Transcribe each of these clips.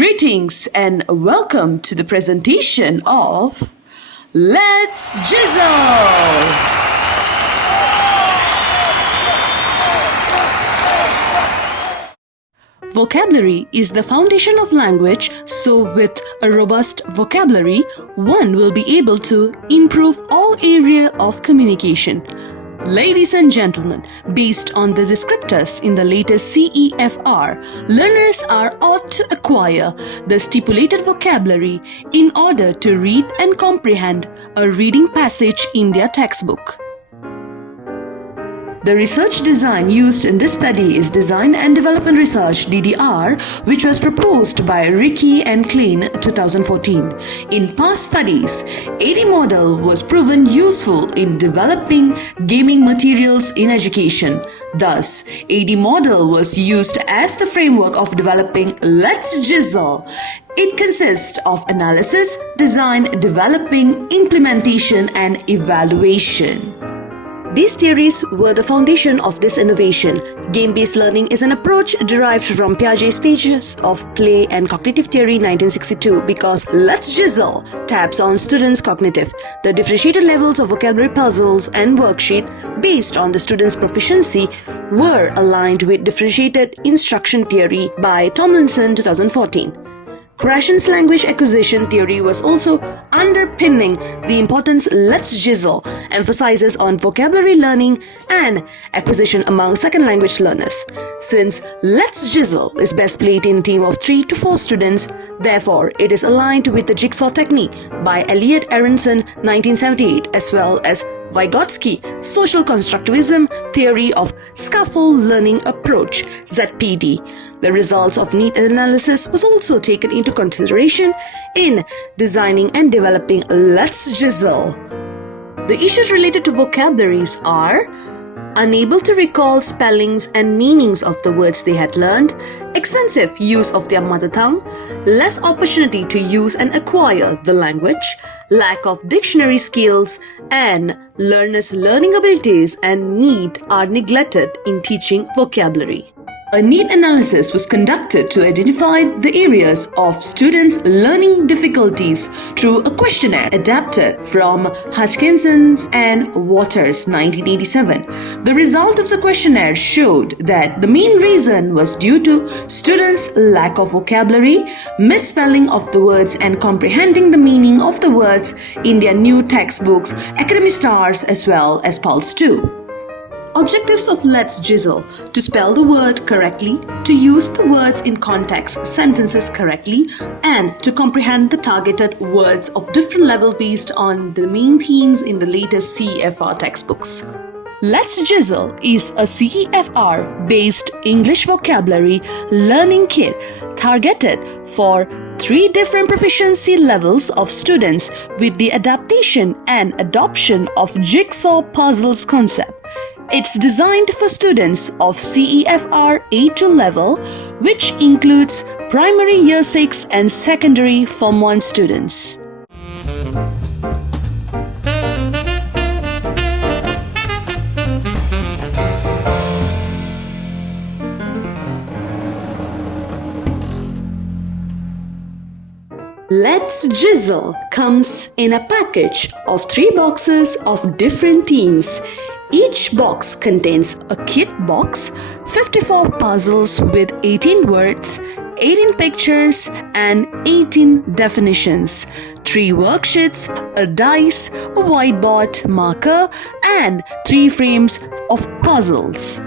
Greetings and welcome to the presentation of Let's Jizzle! Vocabulary is the foundation of language, so with a robust vocabulary, one will be able to improve all area of communication. Ladies and gentlemen, based on the descriptors in the latest CEFR, learners are ought to acquire the stipulated vocabulary in order to read and comprehend a reading passage in their textbook. The research design used in this study is Design and Development Research (DDR), which was proposed by Ricky and Klein 2014. In past studies, AD model was proven useful in developing gaming materials in education. Thus, AD model was used as the framework of developing Let's Jizzle. It consists of analysis, design, developing, implementation, and evaluation. These theories were the foundation of this innovation. Game-based learning is an approach derived from Piaget's Stages of Play and Cognitive Theory 1962 because Let's Jizzle taps on students' cognitive. The differentiated levels of vocabulary puzzles and worksheet based on the students' proficiency were aligned with differentiated instruction theory by Tomlinson 2014. Krashen's language acquisition theory was also underpinning the importance Let's Jizzle emphasizes on vocabulary learning and acquisition among second language learners. Since Let's Jizzle is best played in a team of 3 to 4 students, therefore it is aligned with the jigsaw technique by Elliot Aronson 1978 as well as Vygotsky Social Constructivism Theory of Scaffold Learning Approach ZPD. The results of need analysis was also taken into consideration in designing and developing Let's Jizzle. The issues related to vocabularies are unable to recall spellings and meanings of the words they had learned, extensive use of their mother tongue, less opportunity to use and acquire the language, lack of dictionary skills, and learners' learning abilities and need are neglected in teaching vocabulary. A need analysis was conducted to identify the areas of students' learning difficulties through a questionnaire adapted from Hutchinson's and Waters 1987. The result of the questionnaire showed that the main reason was due to students' lack of vocabulary, misspelling of the words and comprehending the meaning of the words in their new textbooks, Academy Stars as well as Pulse 2. Objectives of Let's Jizzle: to spell the word correctly, to use the words in context sentences correctly, and to comprehend the targeted words of different level based on the main themes in the latest CEFR textbooks. Let's Jizzle is a CEFR-based English vocabulary learning kit targeted for 3 different proficiency levels of students with the adaptation and adoption of jigsaw puzzles concept. It's designed for students of CEFR A2 level, which includes primary year 6 and secondary Form 1 students. Let's Jizzle comes in a package of 3 boxes of different themes. Each box contains a kit box, 54 puzzles with 18 words, 18 pictures, and 18 definitions, 3 worksheets, a dice, a whiteboard marker, and 3 frames of puzzles.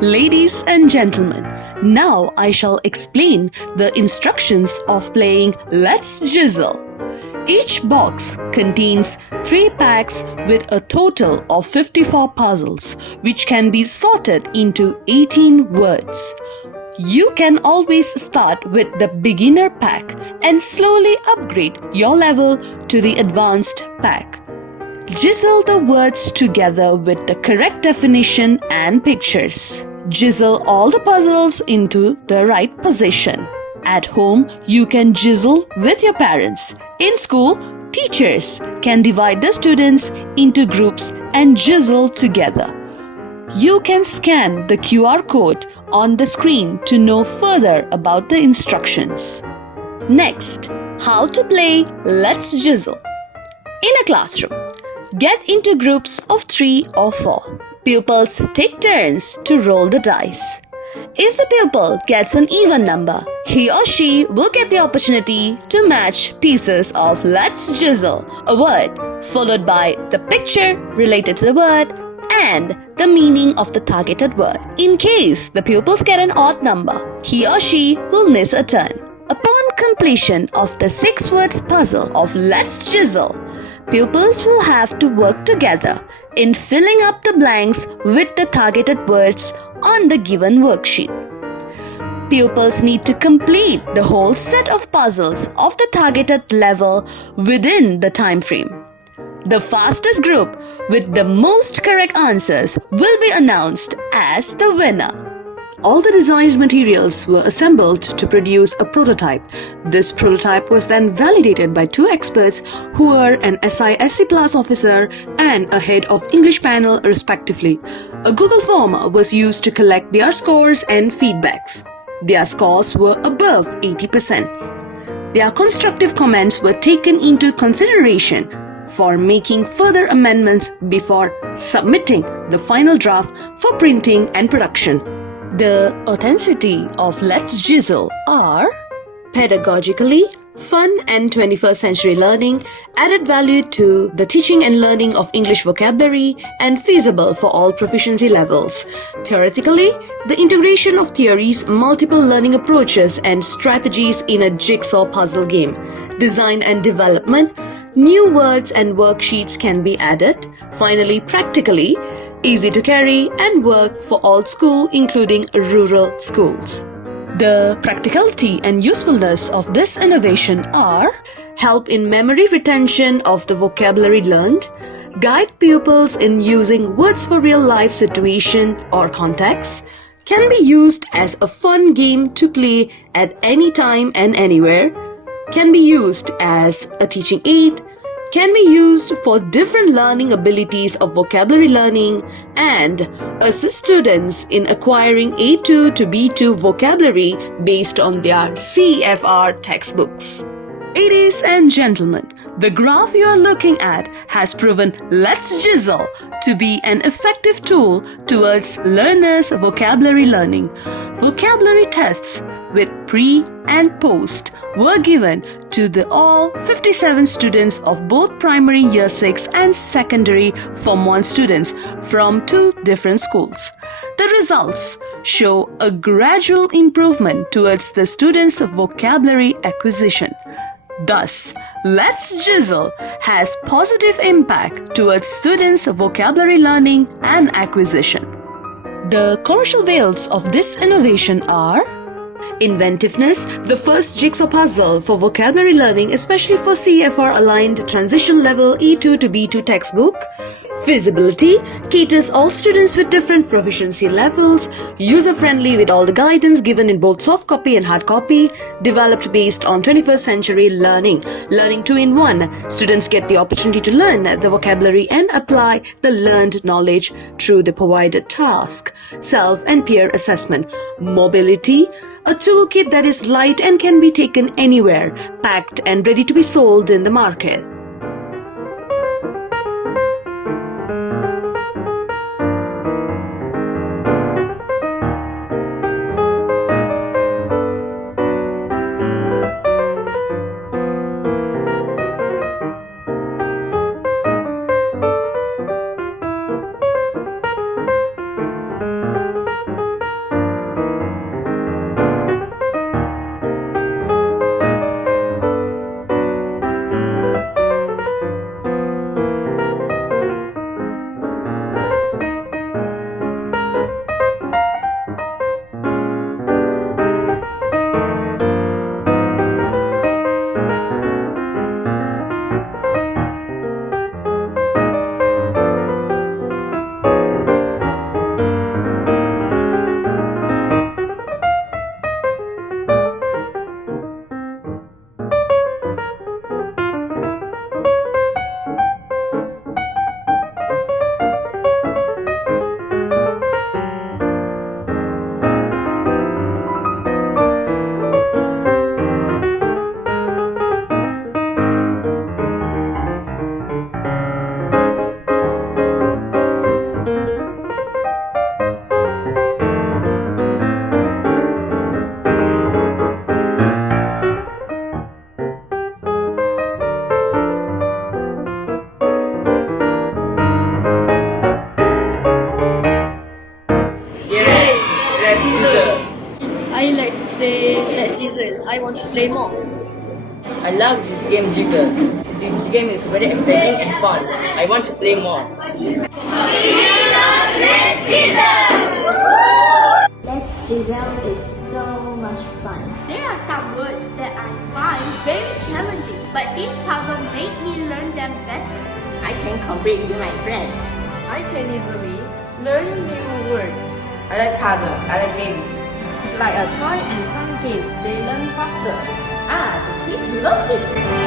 Ladies and gentlemen, now I shall explain the instructions of playing Let's Jizzle. Each box contains 3 packs with a total of 54 puzzles, which can be sorted into 18 words. You can always start with the beginner pack and slowly upgrade your level to the advanced pack. Jizzle the words together with the correct definition and pictures. Jizzle all the puzzles into the right position. At home, you can jizzle with your parents. In school, teachers can divide the students into groups and jizzle together. You can scan the QR code on the screen to know further about the instructions. Next, how to play Let's Jizzle. In a classroom, get into groups of 3 or 4. Pupils take turns to roll the dice. If the pupil gets an even number, he or she will get the opportunity to match pieces of Let's Jizzle, a word, followed by the picture related to the word and the meaning of the targeted word. In case the pupils get an odd number, he or she will miss a turn. Upon completion of the 6 words puzzle of Let's Jizzle, pupils will have to work together in filling up the blanks with the targeted words on the given worksheet. Pupils need to complete the whole set of puzzles of the targeted level within the time frame. The fastest group with the most correct answers will be announced as the winner. All the designed materials were assembled to produce a prototype. This prototype was then validated by 2 experts who were an SI/SC class officer and a head of English panel respectively. A Google form was used to collect their scores and feedbacks. Their scores were above 80%. Their constructive comments were taken into consideration for making further amendments before submitting the final draft for printing and production. The authenticity of Let's Jizzle are pedagogically fun and 21st century learning, added value to the teaching and learning of English vocabulary, and feasible for all proficiency levels. Theoretically, the integration of theories, multiple learning approaches, and strategies in a jigsaw puzzle game. Design and development, new words and worksheets can be added. Finally, practically, easy to carry and work for all school, including rural schools. The practicality and usefulness of this innovation are help in memory retention of the vocabulary learned, guide pupils in using words for real-life situation or context, can be used as a fun game to play at any time and anywhere, can be used as a teaching aid, can be used for different learning abilities of vocabulary learning, and assist students in acquiring A2 to B2 vocabulary based on their CFR textbooks. Ladies and gentlemen, the graph you are looking at has proven Let's Jizzle to be an effective tool towards learners' vocabulary learning. Vocabulary tests with pre and post were given to the all 57 students of both primary year 6 and secondary form 1 students from 2 different schools. The results show a gradual improvement towards the students' vocabulary acquisition. Thus, Let's Jizzle has positive impact towards students' vocabulary learning and acquisition. The commercial avails of this innovation are inventiveness, the first jigsaw puzzle for vocabulary learning, especially for CFR-aligned transition level E2 to B2 textbook. Feasibility, caters all students with different proficiency levels. User-friendly with all the guidance given in both soft copy and hard copy. Developed based on 21st century learning. Learning 2-in-1. Students get the opportunity to learn the vocabulary and apply the learned knowledge through the provided task. Self and peer assessment. Mobility, a toolkit that is light and can be taken anywhere, packed and ready to be sold in the market. Let's JIZZLE. I like play JIZZLE. I want to play more. I love this game JIZZLE. This game is very exciting and fun. I want to play more. Let's JIZZLE is so much fun. There are some words that I find very challenging, but this puzzle made me learn them better. I can compete with my friends. I can easily learn new words. I like puzzle. I like games. It's like a toy and fun game. They learn faster. The kids love it.